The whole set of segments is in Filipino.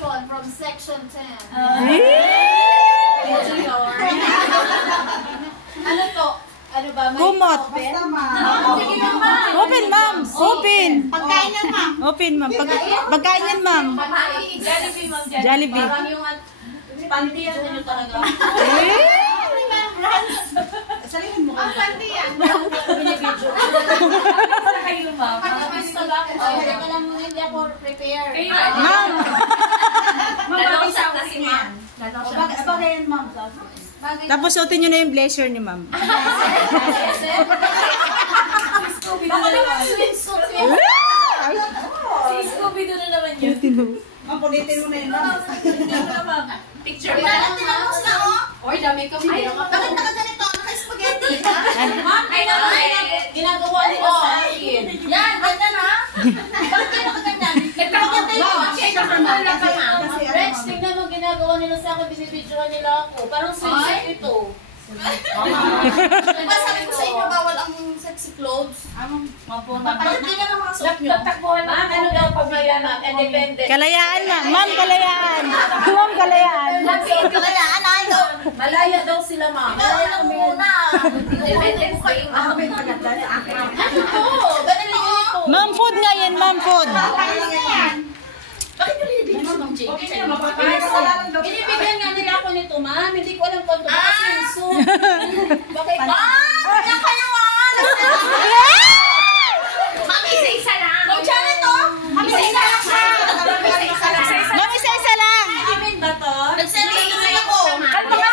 question from section 10. Ano to? Ano ba? Kumot. Open, ma'am. Open. Pagkain yan, ma'am. Open, ma'am. Pagkain yan, ma'am. Jollibee, ma'am. Jollibee. Parang yung pandiyan nyo talaga. Salihin mo. Ang pandiyan. Binibidyo. Kayo, ma'am. Teka lang muna, hindi ako prepare. Ma'am. Dalawang shot kasi, ma'am. Bagay yan, ma'am. Tapos suotin nyo na yung blazer niyo, ma'am. Scooby-Doo na naman yun. Ma'am, punitin mo na yun, ma'am. Picture ba? Tinapos na ako. Oy, dami ka. Bakit nakaganito? Naka-spaghetti. Ma'am, ay naman. Ginagawa nila sa akin. Yan, ganda na. Bakit kayo nakaganyan? Nagpapaganda yun. Rex, tingnan mo ginagawa nila sa akin. Binibidyoan nila ako. Parang swimsuit ito. Diba sabi ko sa inyo, bawal ang sexy clothes? Bakit di na mga suot nyo? Ma'am, ano daw pamilya, ma'am? Independent. Kalayaan, ma'am. Ma'am, kalayaan. Ma'am, kalayaan. Kalayaan, ay daw. Malaya daw sila, ma'am. Malaya lang muna. Independent kayo. Ano to? Ganun lang ito. Ma'am, food nga yan, ma'am, food. Bakit ka binibigyan sa Ma'am Jake? Binibigyan nga nila ako nito, ma'am. Hindi ko alam kung ito. Bakit? Ma'am! Yan ka naman! Ma'am, isa-isa lang. Kung siya nito, isa-isa lang siya. Isa-isa lang. Ma'am, isa-isa lang. Amin ba to? Nag-celebrate ako.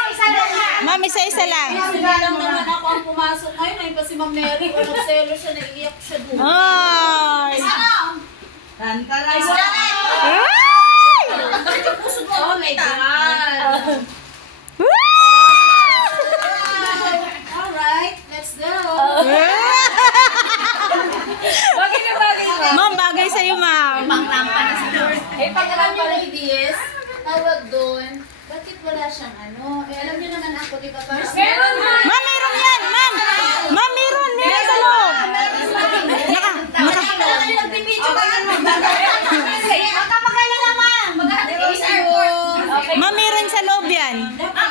Isa lang siya. Ma'am, isa-isa lang. Hindi lang naman ako ang pumasok ngayon. Ayun pa si Ma'am Mary. O nag-celo siya, naiiyak siya doon. Ay! Tantalay. Bakit yung puso ko? Oh my God. Alright, let's go. Bagay na bagay ba? Ma'am, bagay sa'yo, ma'am. Panglampa na si Lord. Eh, pag alam niyo ladies, tawag doon, bakit wala siyang ano? Eh, alam niyo naman ako, di ba? Meron na! Ma'am, meron yan, ma'am. Ma'am, meron. Meron sa loob. Ma'am, meron sa loob yan.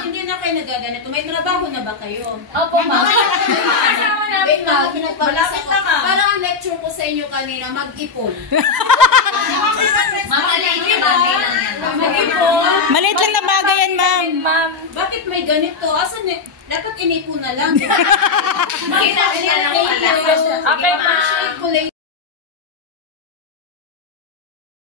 Hindi na kayo nagaganito. May trabaho na ba kayo? Opo, ma'am. Wait lang, malapit na ma'am. Parang ang lecture ko sa inyo kanina, mag-ipon. Mag-ipon. Maliit lang na bagay yan, ma'am. Bakit may ganito? Asan dapat inipon na lang. Kita na lang. Okay, ma'am.